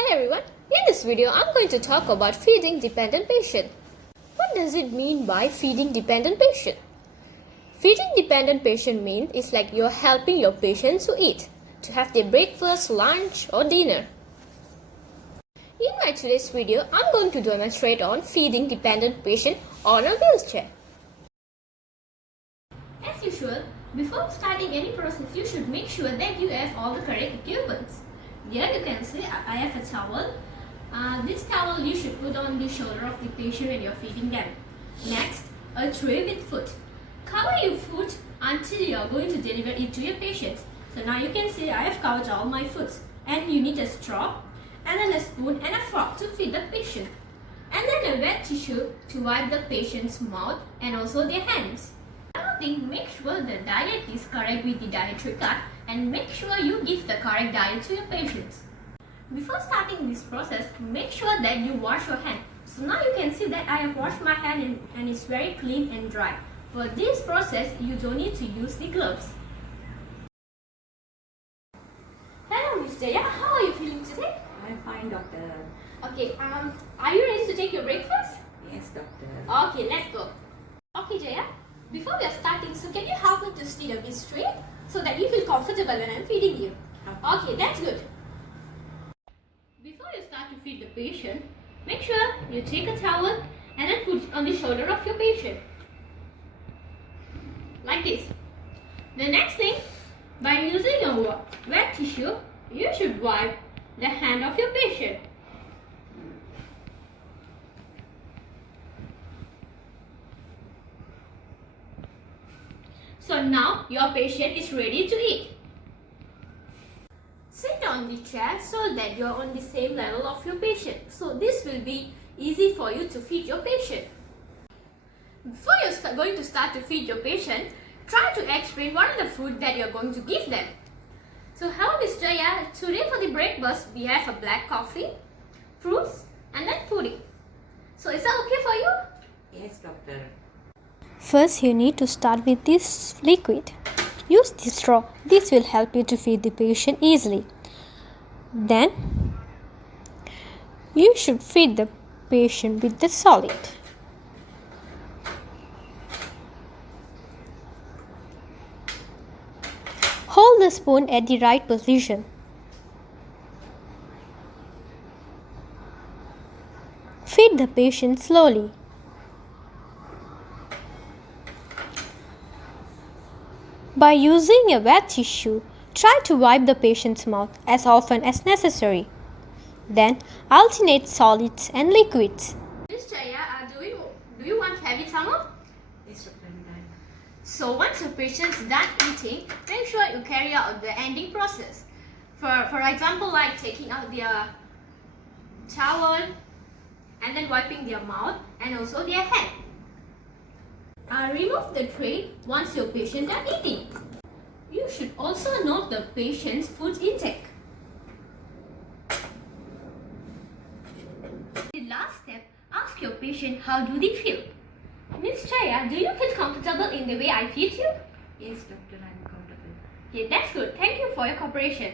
Hello everyone, in this video I'm going to talk about feeding dependent patient. What does it mean by feeding dependent patient? Feeding dependent patient means it's like you're helping your patient to eat, to have their breakfast, lunch or dinner. In my today's video, I'm going to demonstrate on feeding dependent patient on a wheelchair. As usual, before starting any process, you should make sure that you have all the correct equipment. Here you can see I have a towel. This towel you should put on the shoulder of the patient when you're feeding them. Next, a tray with food. Cover your food until you are going to deliver it to your patients. So now you can see I have covered all my foods. And you need a straw, and then a spoon and a fork to feed the patient. And then a wet tissue to wipe the patient's mouth and also their hands. Another thing, make sure the diet is correct with the dietary card and make sure you give the correct diet to your patients. Before starting this process, make sure that you wash your hand. So now you can see that I have washed my hand and it's very clean and dry. For this process, you don't need to use the gloves. Hello Miss Jaya, how are you feeling today? I'm fine, doctor. Okay, are you ready to take your breakfast? Yes, doctor. Okay, let's go. Okay Jaya, before we are starting, so can you help me to sit a bit straight so that you feel comfortable when I'm feeding you? Okay, that's good. Before you start to feed the patient, make sure you take a towel and then put it on the shoulder of your patient. Like this. The next thing, by using a wet tissue, you should wipe the hand of your patient. So now your patient is ready to eat. Sit on the chair so that you are on the same level of your patient. So this will be easy for you to feed your patient. Before you're going to start to feed your patient, try to explain what are the food that you're going to give them. So hello Miss Jaya, today for the breakfast we have a black coffee, fruits and then pudding. So is that okay for you? Yes, doctor. First, you need to start with this liquid. Use the straw. This will help you to feed the patient easily. Then, you should feed the patient with the solid. Hold the spoon at the right position. Feed the patient slowly. By using a wet tissue, try to wipe the patient's mouth as often as necessary. Then, alternate solids and liquids. Miss Jaya, do you want heavy stomach? Yes, doctor. So once your patient's done eating, make sure you carry out the ending process. For example, like taking out their towel and then wiping their mouth and also their hand. Remove the tray once your patient done eating. You should also note the patient's food intake. The last step, ask your patient how do they feel. Miss Chaya, do you feel comfortable in the way I feed you? Yes, doctor, I'm comfortable. Okay, that's good. Thank you for your cooperation.